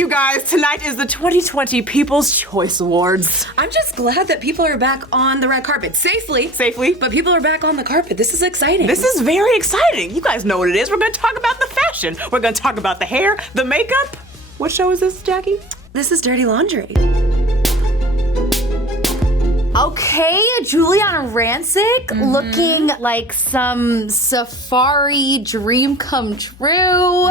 you guys. Tonight is the 2020 People's Choice Awards. I'm just glad that people are back on the red carpet. Safely. But people are back on the carpet. This is exciting. This is very exciting. You guys know what it is. We're going to talk about the fashion. We're going to talk about the hair, the makeup. What show is this, Jackie? This is Dirty Laundry. Okay, Juliana Rancic looking like some safari dream come true.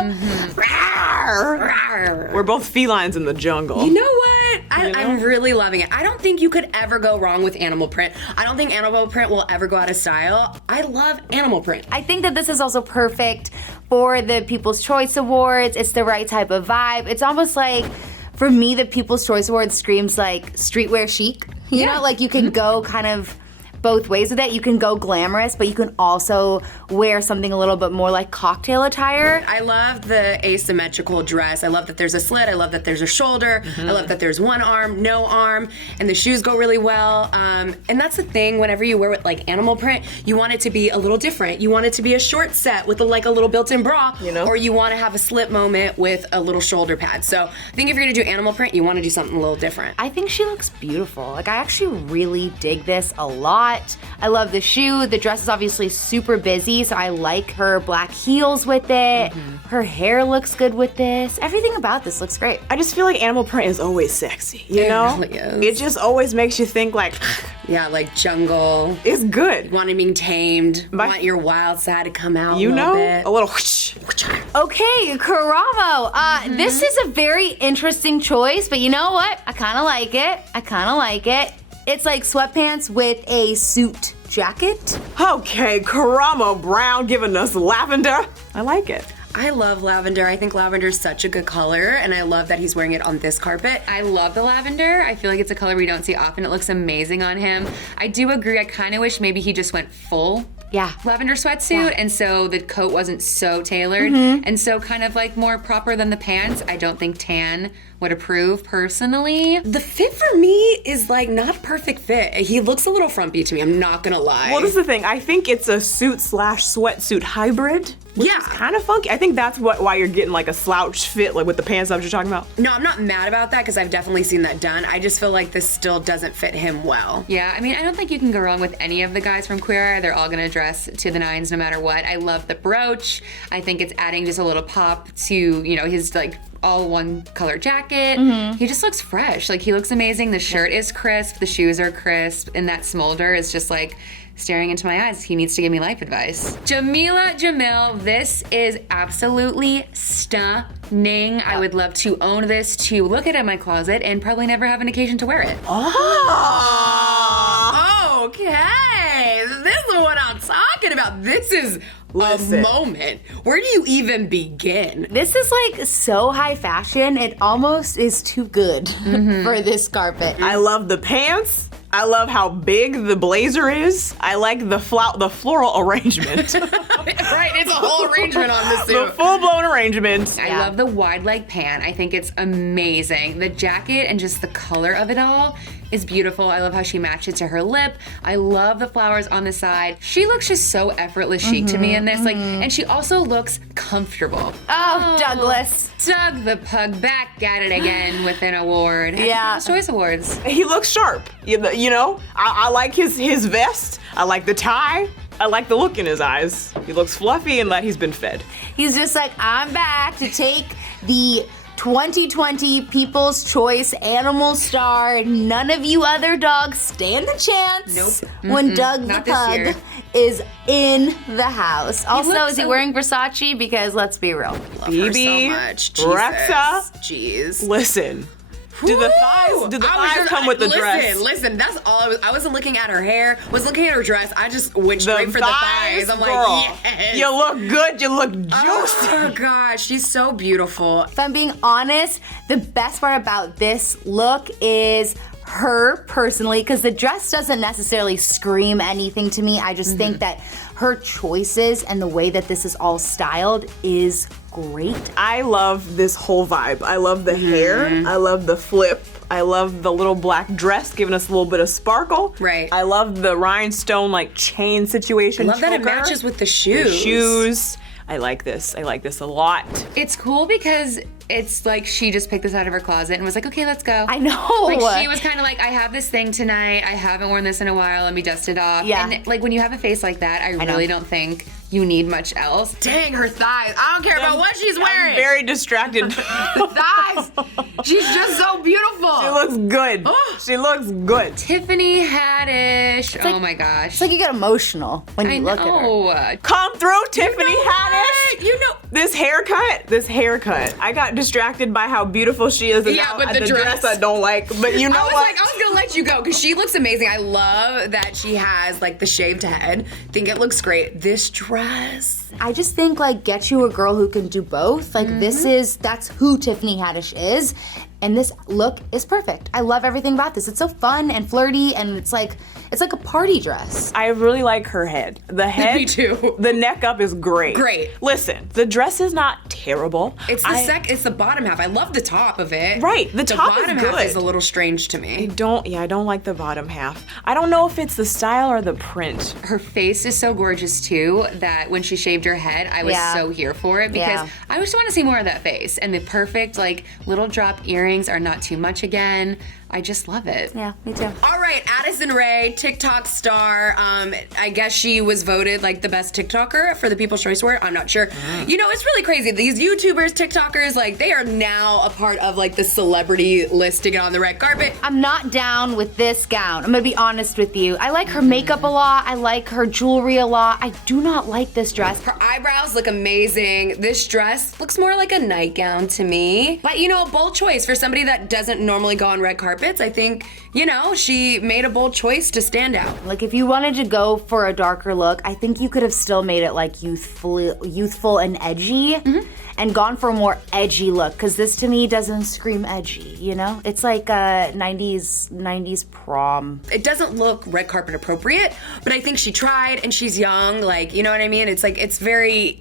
We're both felines in the jungle. You know what? I'm really loving it. I don't think you could ever go wrong with animal print. I don't think animal print will ever go out of style. I love animal print. I think that this is also perfect for the People's Choice Awards. It's the right type of vibe. It's almost like, for me, the People's Choice Awards screams like streetwear chic. You know, like you can go kind of both ways with it. You can go glamorous, but you can also wear something a little bit more like cocktail attire. I love the asymmetrical dress. I love that there's a slit. I love that there's a shoulder. I love that there's one arm, no arm, and the shoes go really well. And that's the thing, whenever you wear it like animal print, you want it to be a little different. You want it to be a short set with a little built-in bra, or you want to have a slip moment with a little shoulder pad. So I think if you're gonna do animal print, you want to do something a little different. I think she looks beautiful. Like, I actually really dig this a lot. I love the shoe. The dress is obviously super busy, so I like her black heels with it. Her hair looks good with this. Everything about this looks great. I just feel like animal print is always sexy, you know? Really is. It just always makes you think like, Yeah, like jungle. it's good. You want to be tamed. Want your wild side to come out You a little know? bit. A little whoosh. Okay, Karamo. This is a very interesting choice, but you know what? I kind of like it. It's like sweatpants with a suit jacket. Okay, Karamo Brown giving us lavender. I like it. I love lavender. I think lavender is such a good color, and I love that he's wearing it on this carpet. I love the lavender. I feel like it's a color we don't see often. It looks amazing on him. I do agree. I kind of wish maybe he just went full lavender sweatsuit, and so the coat wasn't so tailored, and so kind of like more proper than the pants. I don't think tan would approve personally. The fit for me is like not a perfect fit. He looks a little frumpy to me, I'm not gonna lie. Well, this is the thing. I think it's a suit/sweatsuit hybrid. Which is kind of funky. I think that's why you're getting like a slouch fit, like with the pants up you're talking about. No, I'm not mad about that because I've definitely seen that done. I just feel like this still doesn't fit him well. Yeah, I mean, I don't think you can go wrong with any of the guys from Queer Eye. They're all gonna dress to the nines no matter what. I love the brooch. I think it's adding just a little pop to, you know, his like all one color jacket. He just looks fresh. Like, he looks amazing. The shirt is crisp, the shoes are crisp, and that smolder is just like staring into my eyes. He needs to give me life advice. Jamila Jamil, this is absolutely stunning. I would love to own this, to look at it in my closet, and probably never have an occasion to wear it. Okay, this is what I'm talking about. This is Listen. a moment. Where do you even begin? This is like so high fashion, it almost is too good for this carpet. I love the pants. I love how big the blazer is. I like the floral arrangement. Right, it's a whole arrangement on this The suit. full-blown arrangement. I love the wide leg pant. I think it's amazing. The jacket and just the color of it all is beautiful. I love how she matched it to her lip. I love the flowers on the side. She looks just so effortless chic to me in this. Like, and she also looks comfortable. Oh, Douglas. Doug the Pug back at it again with an award. at the Yeah. People's Choice Awards. He looks sharp. You know, I like his vest. I like the tie. I like the look in his eyes. He looks fluffy and that he's been fed. He's just like, I'm back to take the 2020 People's Choice Animal Star. None of you other dogs stand a chance. Nope. When Doug the Not this Pug year. is in the house. Also, looks is he so- wearing Versace? Because let's be real. Love her so Phoebe, much. Jesus. Rexa. Jeez. Listen, do the thighs come with the dress? Listen, that's all I wasn't looking at her hair, was looking at her dress. I just went The straight for the thighs. I'm girl. like, yes. You look good. You look juicy. Oh gosh, she's so beautiful. If I'm being honest, the best part about this look is her personally, because the dress doesn't necessarily scream anything to me. I just think that her choices and the way that this is all styled is great. I love this whole vibe. I love the hair. I love the flip. I love the little black dress giving us a little bit of sparkle. Right. I love the rhinestone like chain situation. I love that it choker. matches with the shoes. The shoes. I like this. I like this a lot. It's cool because it's like she just picked this out of her closet and was like, okay, let's go. I know. Like she was kind of like, I have this thing tonight. I haven't worn this in a while. Let me dust it off. Yeah. And like when you have a face like that, I know. really don't think you need much else. Dang, her thighs. I don't care about what she's wearing. I'm very distracted. Thighs. She's just so beautiful. She looks good. She looks good. Tiffany Haddish. Oh my gosh. It's like you get emotional when you I look at her. know. Come through, Tiffany Haddish. You know. This haircut. I got distracted by how beautiful she is. And Yeah, now but the the dress. I don't like. But you know I was what? like, I was gonna let you go because she looks amazing. I love that she has like the shaved head. Think it looks great. This dress. I just think like get you a girl who can do both. Like that's who Tiffany Haddish is. And this look is perfect. I love everything about this. It's so fun and flirty and it's like a party dress. I really like her head. The head. Me too. The neck up is great. Great. Listen, the dress is not terrible. It's it's the bottom half. I love the top of it. Right, the top is bottom half good. is a little strange to me. I don't like the bottom half. I don't know if it's the style or the print. Her face is so gorgeous too that when she shaved her head, I was Yeah. so here for it because Yeah. I just want to see more of that face. And the perfect like little drop earrings are not too much again. I just love it. Yeah, me too. All right, Addison Rae, TikTok star. I guess she was voted like the best TikToker for the People's Choice Award. I'm not sure. You know, it's really crazy. These YouTubers, TikTokers, like they are now a part of like the celebrity list to get on the red carpet. I'm not down with this gown. I'm gonna be honest with you. I like her makeup a lot. I like her jewelry a lot. I do not like this dress. Her eyebrows look amazing. This dress looks more like a nightgown to me. But you know, bold choice for somebody that doesn't normally go on red carpets. I think, you know, she made a bold choice to stand out. Like if you wanted to go for a darker look, I think you could have still made it like youthful and edgy and gone for a more edgy look because this to me doesn't scream edgy, you know? It's like a 90s prom. It doesn't look red carpet appropriate, but I think she tried and she's young, like, you know what I mean? It's like, it's very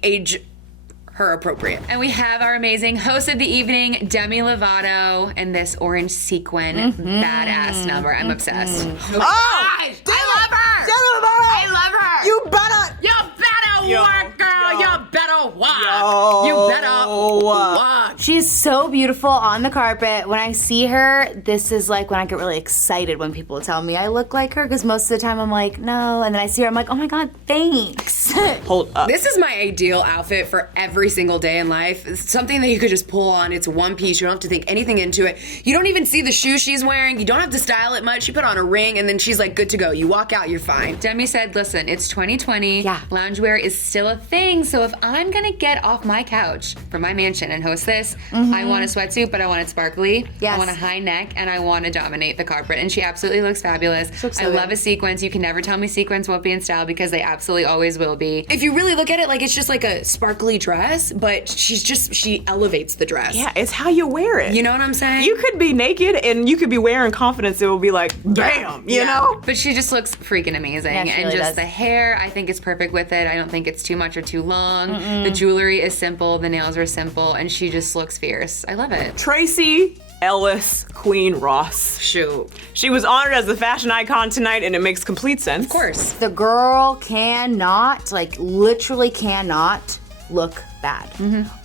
her appropriate. And we have our amazing host of the evening, Demi Lovato, and this orange sequin badass number. I'm obsessed. Oh! I love her! I love her! You better! You better work, girl! You better walk! Yo. You better walk! She is so beautiful on the carpet. When I see her, this is like when I get really excited when people tell me I look like her because most of the time I'm like, no. And then I see her, I'm like, oh my God, thanks. Hold up. This is my ideal outfit for every single day in life. It's something that you could just pull on. It's one piece. You don't have to think anything into it. You don't even see the shoes she's wearing. You don't have to style it much. You put on a ring and then she's like good to go. You walk out, you're fine. Demi said, listen, it's 2020. Yeah. Loungewear is still a thing. So if I'm going to get off my couch from my mansion and host this, I want a sweatsuit, but I want it sparkly. Yes. I want a high neck and I want to dominate the carpet. And she absolutely looks fabulous. I excited. love a sequence. You can never tell me sequins won't be in style because they absolutely always will be. If you really look at it, like it's just like a sparkly dress, but she elevates the dress. Yeah, it's how you wear it. You know what I'm saying? You could be naked and you could be wearing confidence. It will be like, bam, you know? But she just looks freaking amazing. Yeah, she and really just does. the hair, I think is perfect with it. I don't think it's too much or too long. The jewelry is simple, the nails are simple, and she just looks fierce. I love it. Tracy Ellis Queen Ross. Shoot. She was honored as the fashion icon tonight, and it makes complete sense. Of course. The girl cannot, like literally cannot look bad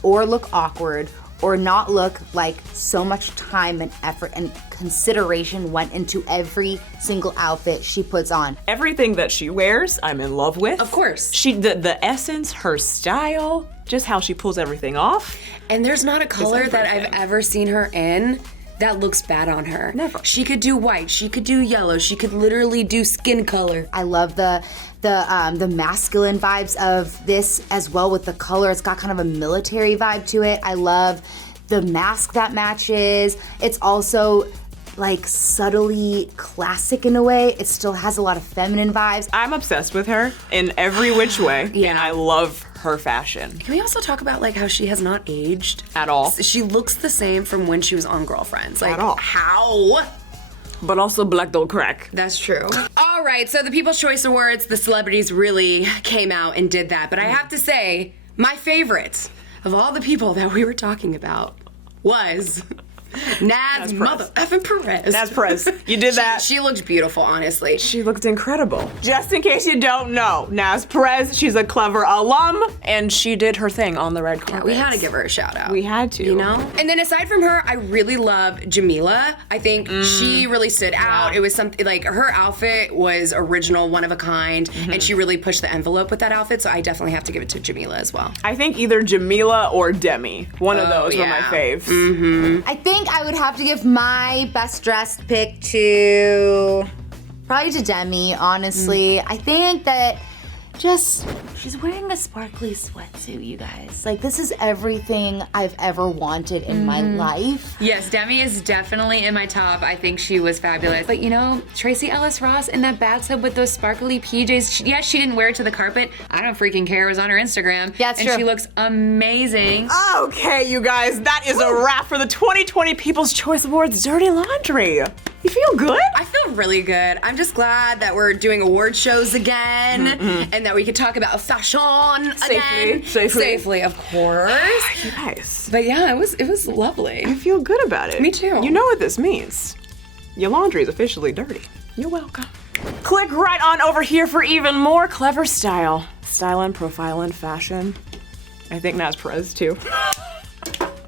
or look awkward or not look like so much time and effort and consideration went into every single outfit she puts on. Everything that she wears, I'm in love with. Of course. The essence, her style, just how she pulls everything off. And there's not a color that I've ever seen her in that looks bad on her. Never. She could do white, she could do yellow, she could literally do skin color. I love the masculine vibes of this as well with the color. It's got kind of a military vibe to it. I love the mask that matches. It's also like subtly classic in a way. It still has a lot of feminine vibes. I'm obsessed with her in every which way, and I love her fashion. Can we also talk about like how she has not aged At all. She looks the same from when she was on Girlfriends. Like At all. how? But also black don't crack. That's true. All right, so the People's Choice Awards, the celebrities really came out and did that. But I have to say, my favorite of all the people that we were talking about was Naz mother effing Perez. That's Perez. You did that. She looked beautiful, honestly. She looked incredible. Just in case you don't know, Naz Perez, she's a Clever alum, and she did her thing on the red carpet. We had to give her a shout out. We had to. You know? And then aside from her, I really love Jamila. I think she really stood out. It was something like her outfit was original, one of a kind, and she really pushed the envelope with that outfit, so I definitely have to give it to Jamila as well. I think either Jamila or Demi. One of those were my faves. I think I would have to give my best dressed pick to probably to Demi, honestly. I think that she's wearing a sparkly sweatsuit, you guys. Like, this is everything I've ever wanted in my life. Yes, Demi is definitely in my top. I think she was fabulous. But you know, Tracy Ellis Ross in that bathtub with those sparkly PJs. Yes, she didn't wear it to the carpet. I don't freaking care. It was on her Instagram. Yeah, it's and true. she looks amazing. Okay, you guys, that is a wrap for the 2020 People's Choice Awards Dirty Laundry. You feel good? I feel really good. I'm just glad that we're doing award shows again and that we could talk about fashion again. Safely. of course. You guys, But yeah, it was lovely. I feel good about it. Me too. You know what this means. Your laundry is officially dirty. You're welcome. Click right on over here for even more clever style. Style and profile and fashion. I think Naz Perez too.